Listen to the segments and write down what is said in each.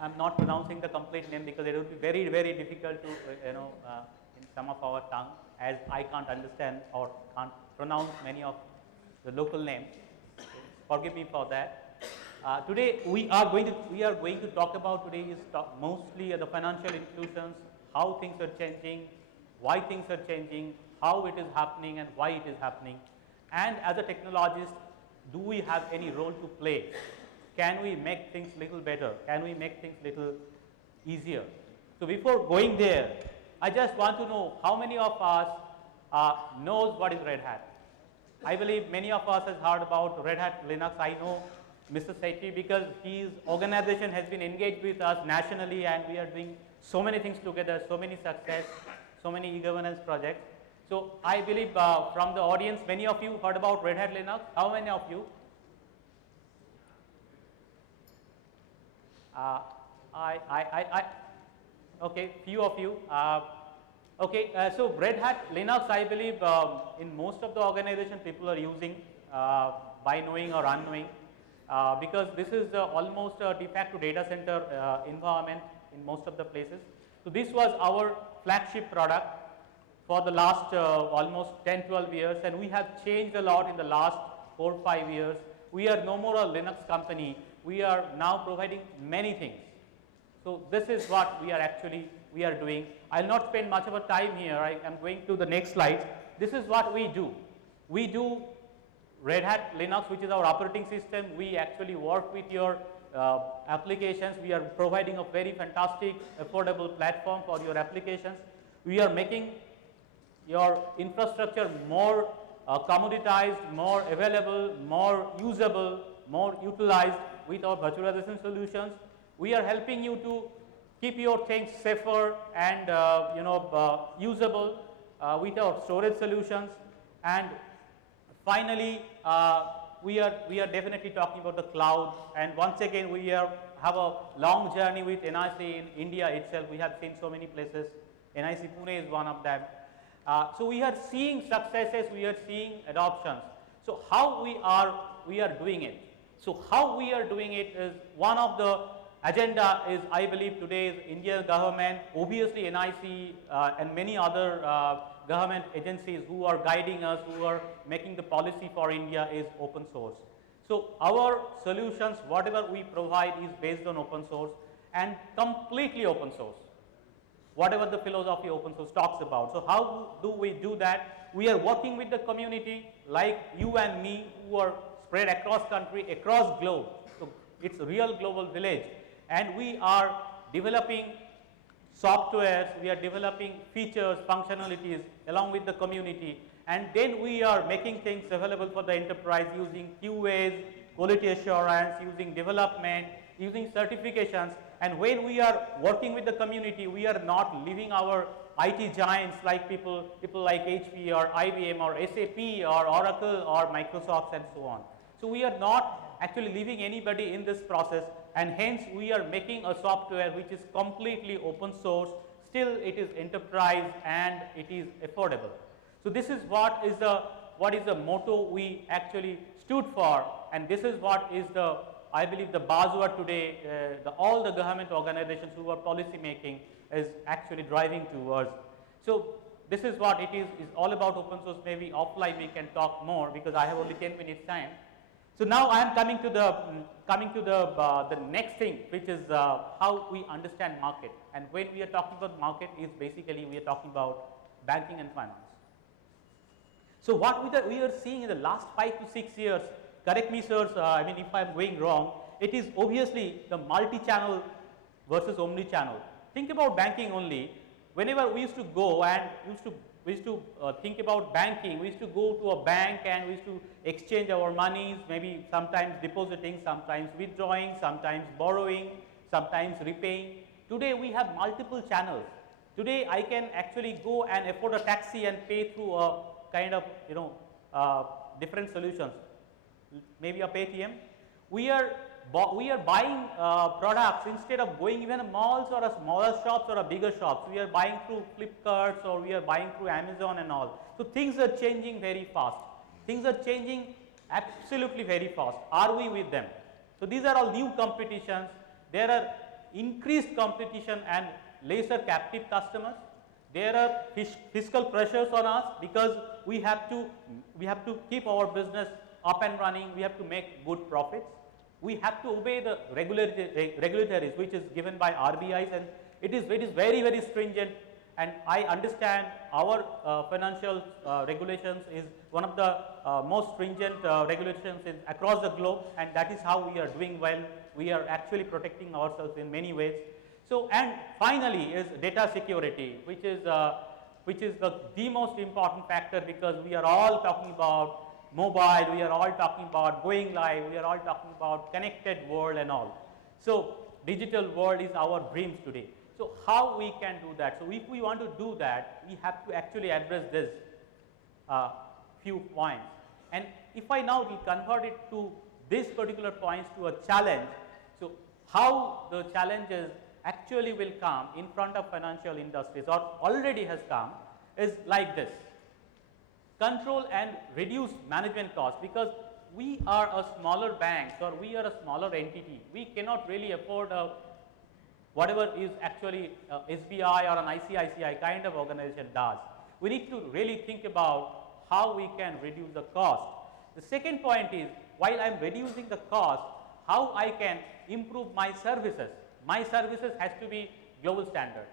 I'm not pronouncing the complete name because it would be very, very difficult to, in some of our tongue, as I can't understand or can't pronounce many of the local names. Forgive me for that. Today we are going to talk about mostly the financial institutions, how things are changing, why things are changing, how it is happening, and why it is happening. And as a technologist, do we have any role to play? Can we make things little better? Can we make things little easier? So before going there, I just want to know how many of us knows what is Red Hat. I believe many of us has heard about Red Hat Linux. I know Mr. Sethi because his organization has been engaged with us nationally, and we are doing so many things together, so many success, so many e-governance projects. So I believe from the audience, many of you heard about Red Hat Linux. How many of you? Okay, few of you. So Red Hat Linux, I believe in most of the organization people are using by knowing or unknowing because this is almost a de facto data center environment in most of the places. So this was our flagship product for the last almost 10-12 years, and we have changed a lot in the last 4-5 years. We are no more a Linux company. We are now providing many things. So this is what we are doing. I'll not spend much of a time here. I am going to the next slide. This is what we do. We do Red Hat Linux, which is our operating system. We actually work with your applications. We are providing a very fantastic, affordable platform for your applications. We are making your infrastructure more commoditized, more available, more usable, more utilized with our virtualization solutions. We are helping you to keep your things safer and usable with our storage solutions. And finally, we are definitely talking about the cloud. And once again, we have a long journey with NIC in India itself. We have seen so many places. NIC Pune is one of them. So we are seeing successes, we are seeing adoptions. So how we are doing it. So how we are doing it is one of the agenda is, I believe, today's Indian government, obviously NIC and many other government agencies who are guiding us, who are making the policy for India is open source. So our solutions, whatever we provide is based on open source and completely open source. Whatever the philosophy open source talks about. So how do we do that? We are working with the community like you and me who are spread across country, across globe. So it's a real global village, and we are developing softwares, we are developing features, functionalities along with the community, and then we are making things available for the enterprise using QAs, quality assurance, using development, using certifications. And when we are working with the community, we are not leaving our IT giants like people like HP or IBM or SAP or Oracle or Microsoft and so on. So we are not actually leaving anybody in this process, and hence we are making a software which is completely open source. Still it is enterprise and it is affordable. So this is what is the motto we actually stood for, and this is what is I believe the buzzword today, all the government organizations who are policy making is actually driving towards. So this is what it is all about open source. Maybe offline we can talk more because I have only 10 minutes time. So now I am coming to the next thing, which is how we understand market. And when we are talking about market is basically we are talking about banking and finance. So what we are seeing in the last 5 to 6 years, correct me sirs, I mean if I am going wrong, it is obviously the multi-channel versus omni-channel. Think about banking only. Whenever we used to go and we used to think about banking, we used to go to a bank and we used to exchange our monies, maybe sometimes depositing, sometimes withdrawing, sometimes borrowing, sometimes repaying. Today we have multiple channels. Today I can actually go and afford a taxi and pay through a kind of different solutions. Maybe a Paytm. We are buying products instead of going even to malls or a smaller shops or a bigger shops. We are buying through Flipkart or we are buying through Amazon and all. So things are changing very fast. Things are changing absolutely very fast. Are we with them? So these are all new competitions. There are increased competition and lesser captive customers. There are fiscal pressures on us because we have to keep our business up and running. We have to make good profits. We have to obey the regulatories which is given by RBIs, and it is very, very stringent. And I understand our financial regulations is one of the most stringent regulations across the globe, and that is how we are doing well. We are actually protecting ourselves in many ways. So, and finally is data security, which is the most important factor, because we are all talking about mobile, we are all talking about going live, we are all talking about connected world and all. So, digital world is our dreams today. So, how we can do that? So, if we want to do that, we have to actually address this few points. And if I now will convert it to this particular points to a challenge, so how the challenges actually will come in front of financial industries or already has come is like this: control and reduce management costs, because we are a smaller bank or we are a smaller entity. We cannot really afford whatever is actually SBI or an ICICI kind of organization does. We need to really think about how we can reduce the cost. The second point is, while I am reducing the cost, how I can improve my services. My services has to be global standard.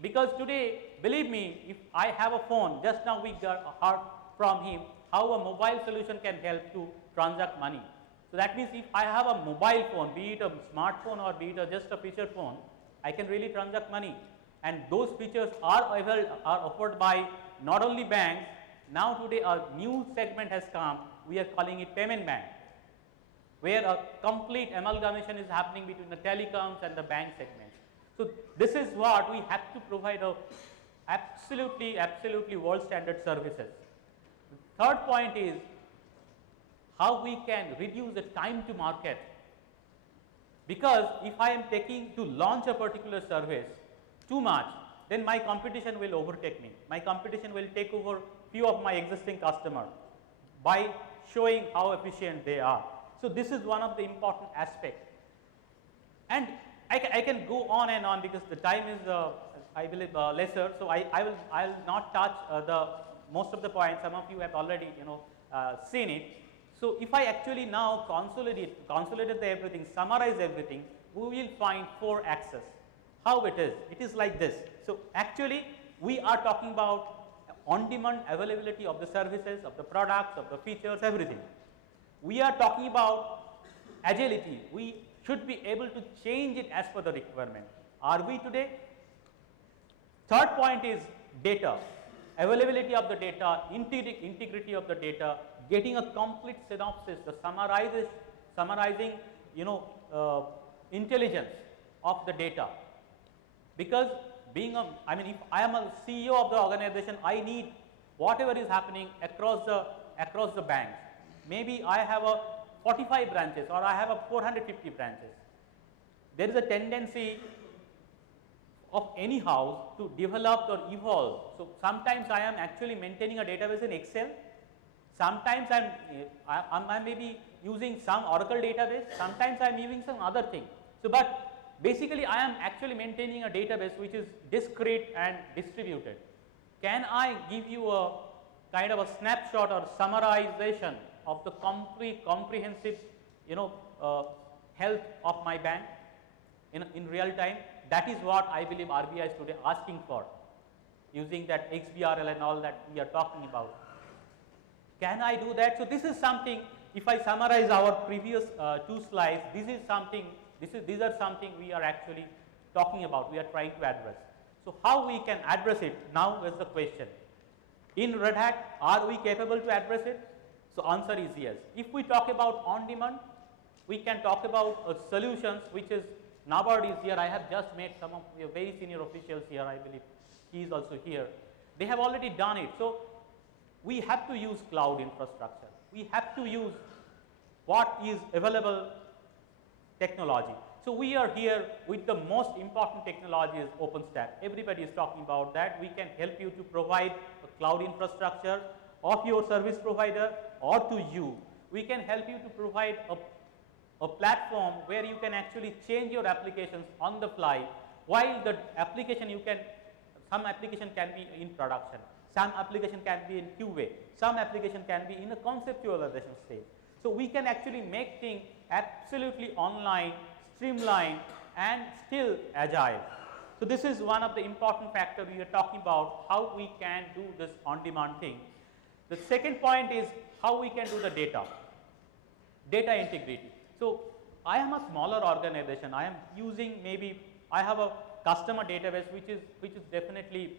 Because today, believe me, if I have a phone, just now we got heard from him how a mobile solution can help to transact money. So that means if I have a mobile phone, be it a smartphone or be it just a feature phone, I can really transact money. And those features are offered by not only banks. Now today a new segment has come, we are calling it payment bank, where a complete amalgamation is happening between the telecoms and the bank segments. So this is what we have to provide absolutely world standard services. The third point is how we can reduce the time to market, because if I am taking to launch a particular service too much, then my competition will overtake me. My competition will take over few of my existing customers by showing how efficient they are. So this is one of the important aspects. And I can go on and on because the time is I believe lesser. So I will not touch the most of the points. Some of you have already seen it. So if I actually now consolidate everything, summarize everything, we will find 4 axes. How it is? It is like this. So actually we are talking about on-demand availability of the services, of the products, of the features, everything. We are talking about agility. We should be able to change it as per the requirement. Are we today? Third point is data. Availability of the data, integrity of the data, getting a complete synopsis, the summarizing intelligence of the data. Because if I am a CEO of the organization, I need whatever is happening across the banks. Maybe I have a 45 branches or I have a 450 branches. There is a tendency of any house to develop or evolve. So sometimes I am actually maintaining a database in Excel. Sometimes I may be using some Oracle database. Sometimes I am using some other thing. So but basically I am actually maintaining a database which is discrete and distributed. Can I give you a kind of a snapshot or summarization of the comprehensive health of my bank in real time? That is what I believe RBI is today asking for, using that XBRL and all that we are talking about. Can I do that? So this is something, if I summarize our previous 2 slides, these are something we are actually talking about, we are trying to address. So how we can address it now is the question. In Red Hat, are we capable to address it? So answer is yes. If we talk about on-demand, we can talk about solutions, which is Nabard is here. I have just met some of your very senior officials here. I believe he is also here. They have already done it. So we have to use cloud infrastructure. We have to use what is available technology. So we are here with the most important technology is OpenStack. Everybody is talking about that. We can help you to provide a cloud infrastructure of your service provider or to you. We can help you to provide a a platform where you can actually change your applications on the fly, while the application some application can be in production, some application can be in QA, some application can be in a conceptualization stage. So we can actually make things absolutely online, streamlined and still agile. So this is one of the important factors we are talking about, how we can do this on-demand thing. The second point is how we can do the data integrity. So I am a smaller organization, I am using I have a customer database which is definitely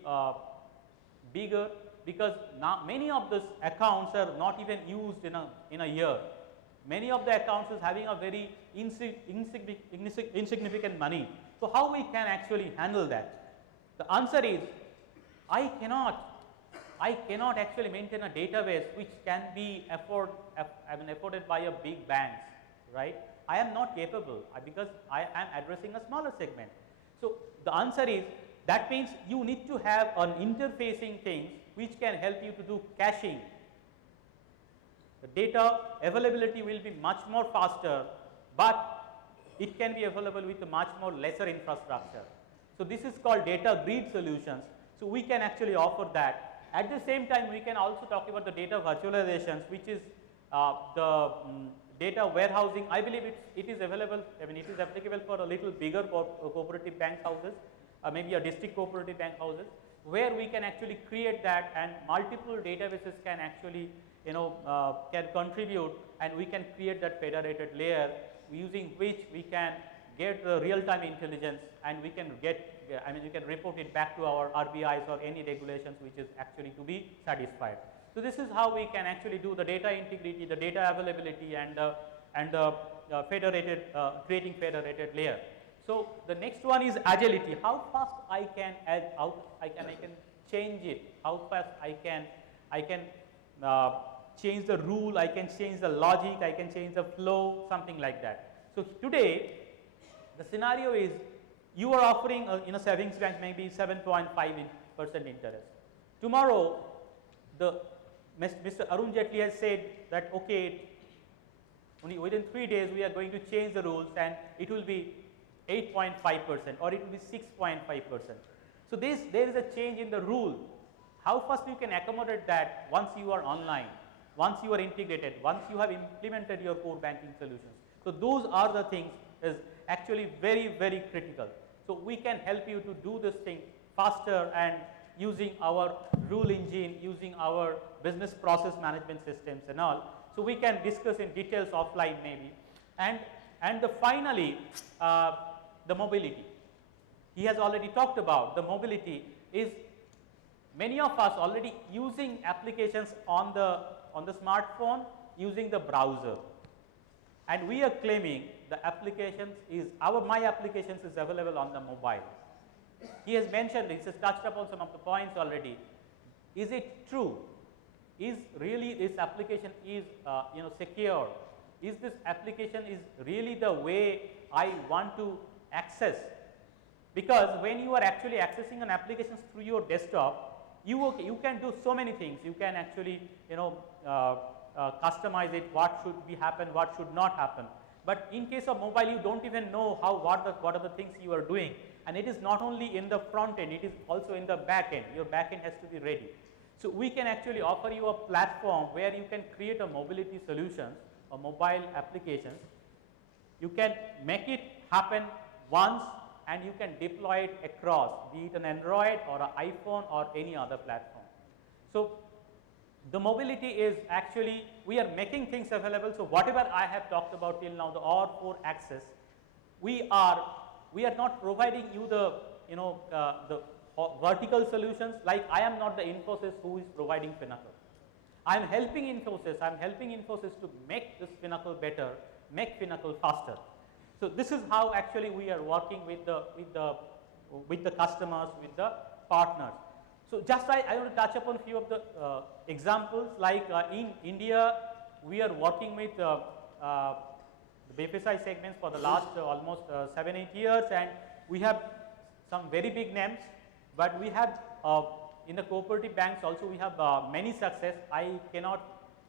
bigger, because now many of these accounts are not even used in a year. Many of the accounts is having a very insignificant money. So how we can actually handle that? The answer is I cannot actually maintain a database which can be afforded by a big banks, right? I am not capable because I am addressing a smaller segment. So the answer is, that means you need to have an interfacing things which can help you to do caching. The data availability will be much more faster, but it can be available with a much more lesser infrastructure. So this is called data grid solutions. So we can actually offer that. At the same time, we can also talk about the data virtualizations, which is the data warehousing. I believe it is available, it is applicable for a little bigger cooperative bank houses, maybe a district cooperative bank houses, where we can actually create that and multiple databases can actually can contribute, and we can create that federated layer using which we can get the real-time intelligence, and we can we can report it back to our RBIs or any regulations which is actually to be satisfied. So this is how we can actually do the data integrity, the data availability, and creating federated layer. So the next one is agility. How fast I can change it. How fast I can change the rule. I can change the logic. I can change the flow. Something like that. So today, the scenario is you are offering in a savings bank maybe 7.5% interest. Tomorrow, Mr. Arun Jaitley has said that okay, only within 3 days we are going to change the rules and it will be 8.5% or it will be 6.5%. So there is a change in the rule. How fast you can accommodate that once you are online, once you are integrated, once you have implemented your core banking solutions. So those are the things is actually very, very critical. So we can help you to do this thing faster and using our rule engine, using our business process management systems and all. So we can discuss in details offline maybe. And finally, the mobility. He has already talked about the mobility is many of us already using applications on the smartphone using the browser. And we are claiming the applications is my applications is available on the mobile. He has mentioned, he has touched upon some of the points already. Is it true? Is really this application is secure? Is this application is really the way I want to access? Because when you are actually accessing an application through your desktop, you can do so many things. You can actually customize it, what should be happen, what should not happen. But in case of mobile, you don't even know what are the things you are doing. And it is not only in the front end, it is also in the back end. Your back end has to be ready. So we can actually offer you a platform where you can create a mobility solutions or mobile applications. You can make it happen once and you can deploy it across, be it an Android or an iPhone or any other platform. So the mobility is actually, we are making things available. So whatever I have talked about till now, the all 4 axes, we are not providing you the vertical solutions. Like I am not the Infosys who is providing Finacle. I am helping Infosys. I am helping Infosys to make this Finacle better, make Finacle faster. So this is how actually we are working with the customers, with the partners. So just I want to touch upon a few of the examples. Like in India, we are working with the BFSI segments for the last almost 7-8 years, and we have some very big names. But we have in the cooperative banks also we have many success. I cannot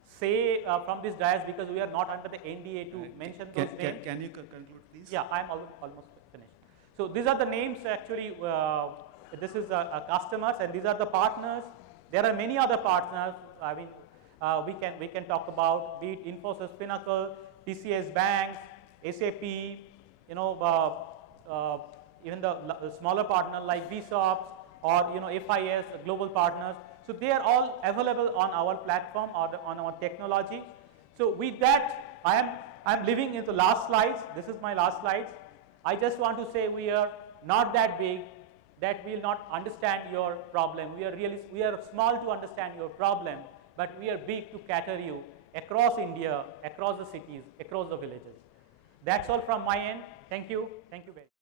say from this dais, because we are not under the NDA to mention those names. Can you conclude, please? Yeah, I am almost finished. So these are the names actually. This is customers, and these are the partners. There are many other partners. I mean, we can talk about, be it Infosys, Pinnacle, TCS Banks, SAP. You know, even the smaller partner like VSOPs or FIS, global partners. So they are all available on our platform or on our technology. So with that, I'm living in the last slides. This is my last slides. I just want to say we are not that big that we will not understand your problem. We are small to understand your problem, but we are big to cater you across India, across the cities, across the villages. That's all from my end. Thank you. Thank you very much.